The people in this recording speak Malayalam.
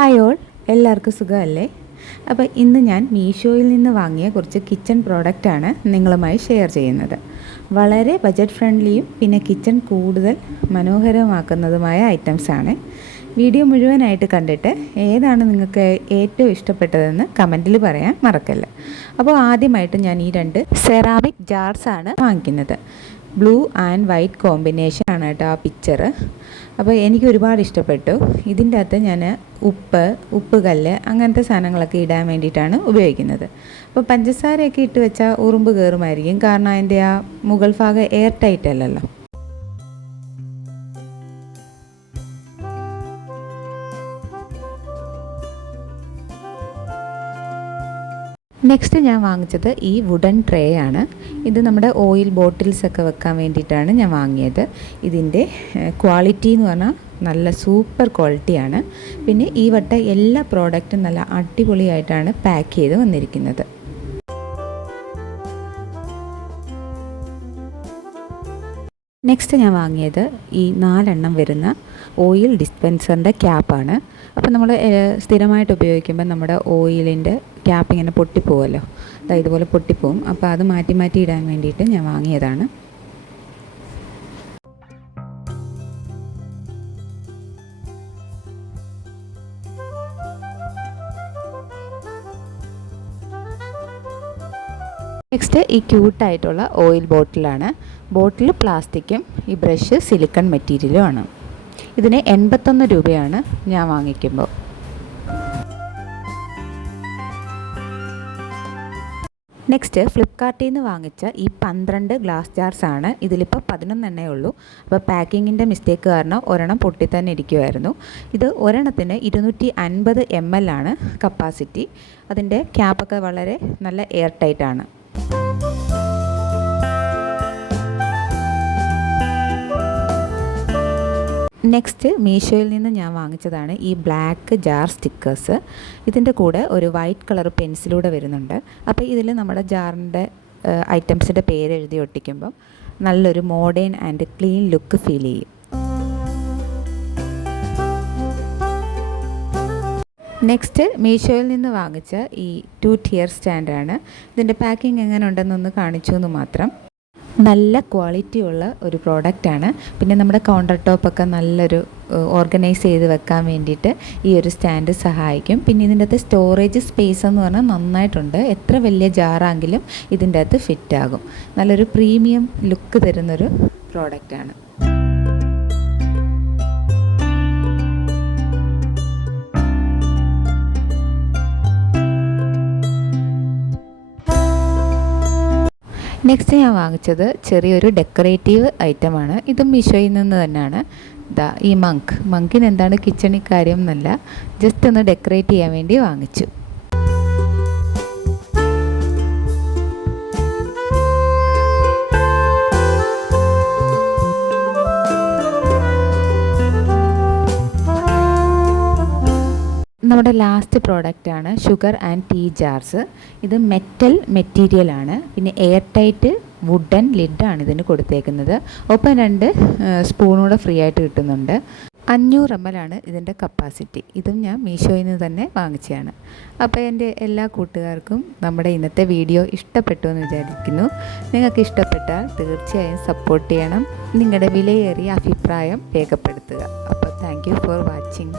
ഹായ് ഓൾ, എല്ലാവർക്കും സുഖമല്ലേ? അപ്പോൾ ഇന്ന് ഞാൻ മീഷോയിൽ നിന്ന് വാങ്ങിയ കുറച്ച് കിച്ചൺ പ്രോഡക്റ്റാണ് നിങ്ങളുമായി ഷെയർ ചെയ്യുന്നത്. വളരെ ബജറ്റ് ഫ്രണ്ട്ലിയും പിന്നെ കിച്ചൺ കൂടുതൽ മനോഹരമാക്കുന്നതുമായ ഐറ്റംസാണ്. വീഡിയോ മുഴുവനായിട്ട് കണ്ടിട്ട് ഏതാണ് നിങ്ങൾക്ക് ഏറ്റവും ഇഷ്ടപ്പെട്ടതെന്ന് കമൻറ്റിൽ പറയാൻ മറക്കല്ല. അപ്പോൾ ആദ്യമായിട്ട് ഞാൻ ഈ 2 സെറാമിക് ജാർസാണ് വാങ്ങിക്കുന്നത്. ബ്ലൂ ആൻഡ് വൈറ്റ് കോമ്പിനേഷൻ ആണ് കേട്ടോ ആ പിക്ചർ. അപ്പോൾ എനിക്ക് ഒരുപാട് ഇഷ്ടപ്പെട്ടു. ഇതിൻ്റെ അകത്ത് ഞാൻ ഉപ്പ് കല്ല് അങ്ങനത്തെ സാധനങ്ങളൊക്കെ ഇടാൻ വേണ്ടിയിട്ടാണ് ഉപയോഗിക്കുന്നത്. അപ്പോൾ പഞ്ചസാരയൊക്കെ ഇട്ട് വെച്ചാൽ ഉറുമ്പ് കയറുമായിരിക്കും, കാരണം അതിൻ്റെ ആ മുകൾ ഭാഗം എയർ ടൈറ്റ് അല്ലല്ലോ. നെക്സ്റ്റ് ഞാൻ വാങ്ങിച്ചത് ഈ വുഡൻ ട്രേ ആണ്. ഇത് നമ്മുടെ ഓയിൽ ബോട്ടിൽസൊക്കെ വെക്കാൻ വേണ്ടിയിട്ടാണ് ഞാൻ വാങ്ങിയത്. ഇതിൻ്റെ ക്വാളിറ്റി എന്ന് പറഞ്ഞാൽ നല്ല സൂപ്പർ ക്വാളിറ്റിയാണ്. പിന്നെ ഈ വട്ട എല്ലാ പ്രോഡക്റ്റും നല്ല അടിപൊളിയായിട്ടാണ് പാക്ക് ചെയ്ത് വന്നിരിക്കുന്നത്. നെക്സ്റ്റ് ഞാൻ വാങ്ങിയത് ഈ 4 എണ്ണം വരുന്ന ഓയിൽ ഡിസ്പെൻസറിൻ്റെ ക്യാപ്പാണ്. അപ്പോൾ നമ്മൾ സ്ഥിരമായിട്ട് ഉപയോഗിക്കുമ്പോൾ നമ്മുടെ ഓയിലിൻ്റെ ക്യാപ്പ് ഇങ്ങനെ പൊട്ടിപ്പോവുമല്ലോ, ഇതുപോലെ പൊട്ടിപ്പോവും. അപ്പോൾ അത് മാറ്റി മാറ്റി ഇടാൻ വേണ്ടിയിട്ട് ഞാൻ വാങ്ങിയതാണ്. നെക്സ്റ്റ് ഈ ക്യൂട്ടായിട്ടുള്ള ഓയിൽ ബോട്ടിലാണ്. ബോട്ടിൽ പ്ലാസ്റ്റിക്കും ഈ ബ്രഷ് സിലിക്കൺ മെറ്റീരിയലും ആണ്. ഇതിന് 81 രൂപയാണ് ഞാൻ വാങ്ങിക്കുമ്പോൾ. നെക്സ്റ്റ് ഫ്ലിപ്കാർട്ടിൽ നിന്ന് വാങ്ങിച്ച ഈ 12 ഗ്ലാസ് ജാർസാണ്. ഇതിലിപ്പോൾ 11 എണ്ണേ ഉള്ളൂ. അപ്പോൾ പാക്കിങ്ങിൻ്റെ മിസ്റ്റേക്ക് കാരണം ഒരെണ്ണം പൊട്ടി തന്നെ ഇരിക്കുമായിരുന്നു. ഇത് ഒരെണ്ണത്തിന് 250 ml ആണ് കപ്പാസിറ്റി. അതിൻ്റെ ക്യാപ്പൊക്കെ വളരെ നല്ല എയർ ടൈറ്റാണ്. നെക്സ്റ്റ് മീഷോയിൽ നിന്ന് ഞാൻ വാങ്ങിച്ചതാണ് ഈ ബ്ലാക്ക് ജാർ സ്റ്റിക്കേഴ്സ്. ഇതിൻ്റെ കൂടെ ഒരു വൈറ്റ് കളർ പെൻസിലൂടെ വരുന്നുണ്ട്. അപ്പോൾ ഇതിൽ നമ്മുടെ ജാറിൻ്റെ ഐറ്റംസിൻ്റെ പേര് എഴുതി ഒട്ടിക്കുമ്പം നല്ലൊരു modern and clean look feel ചെയ്യും. നെക്സ്റ്റ് മീഷോയിൽ നിന്ന് വാങ്ങിച്ച ഈ 2 tier സ്റ്റാൻഡാണ്. ഇതിൻ്റെ പാക്കിംഗ് എങ്ങനെ ഉണ്ടെന്നൊന്ന് കാണിച്ചു എന്ന് മാത്രം. നല്ല ക്വാളിറ്റി ഉള്ള ഒരു പ്രോഡക്റ്റാണ്. പിന്നെ നമ്മുടെ കൗണ്ടർ ടോപ്പൊക്കെ നല്ലൊരു ഓർഗനൈസ് ചെയ്ത് വെക്കാൻ വേണ്ടിയിട്ട് ഈ ഒരു സ്റ്റാൻഡ് സഹായിക്കും. പിന്നെ ഇതിൻ്റെ അകത്ത് സ്റ്റോറേജ് സ്പേസ് എന്ന് പറഞ്ഞാൽ നന്നായിട്ടുണ്ട്. എത്ര വലിയ ജാറാണെങ്കിലും ഇതിൻ്റെ അകത്ത് ഫിറ്റാകും. നല്ലൊരു പ്രീമിയം ലുക്ക് തരുന്നൊരു പ്രോഡക്റ്റാണ്. നെക്സ്റ്റ് ഞാൻ വാങ്ങിച്ചത് ചെറിയൊരു ഡെക്കറേറ്റീവ് ഐറ്റമാണ്. ഇതും മീഷോയിൽ നിന്ന് തന്നെയാണ്. ഈ മങ്കിന് എന്താണ് കിച്ചണിൽ കാര്യം എന്നല്ല, ജസ്റ്റ് ഒന്ന് ഡെക്കറേറ്റ് ചെയ്യാൻ വേണ്ടി വാങ്ങിച്ചു. നമ്മുടെ ലാസ്റ്റ് പ്രോഡക്റ്റാണ് ഷുഗർ ആൻഡ് ടീ ജാർസ്. ഇത് മെറ്റൽ മെറ്റീരിയലാണ്. പിന്നെ എയർ ടൈറ്റ് വുഡൻ ലിഡാണ് ഇതിന് കൊടുത്തേക്കുന്നത്. ഒപ്പം 2 സ്പൂണൂടെ ഫ്രീ ആയിട്ട് കിട്ടുന്നുണ്ട്. 500 ml ആണ് ഇതിൻ്റെ കപ്പാസിറ്റി. ഇതും ഞാൻ മീഷോയിൽ നിന്ന് തന്നെ വാങ്ങിച്ചതാണ്. അപ്പോൾ എൻ്റെ എല്ലാ കൂട്ടുകാർക്കും നമ്മുടെ ഇന്നത്തെ വീഡിയോ ഇഷ്ടപ്പെട്ടു എന്ന് വിചാരിക്കുന്നു. നിങ്ങൾക്ക് ഇഷ്ടപ്പെട്ടാൽ തീർച്ചയായും സപ്പോർട്ട് ചെയ്യണം. നിങ്ങളുടെ വിലയേറിയ അഭിപ്രായം രേഖപ്പെടുത്തുക. അപ്പോൾ താങ്ക് യു ഫോർ വാച്ചിങ്.